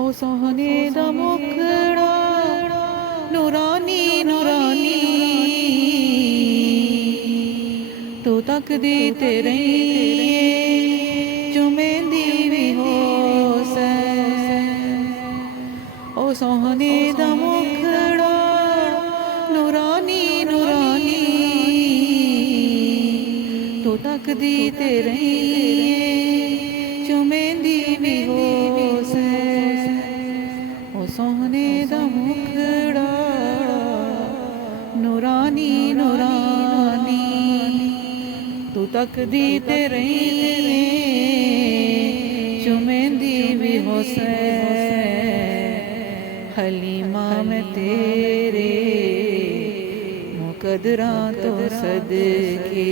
ओ सोहने दा मुखड़ा नूरानी नूरानी तू तकदी ते रहिए चुमेंदी भी हो सै ओ सोहने दा मुखड़ा नूरानी नूरानी तू तकदी ते रहिए चुमेंदी भी हो सै ओ सोहने दा मुखड़ा नूरानी नूरानी तू तकदी ते रहिए चुमेंदी भी हो सै हलीमा मैं तेरे मुकदरां तो सदके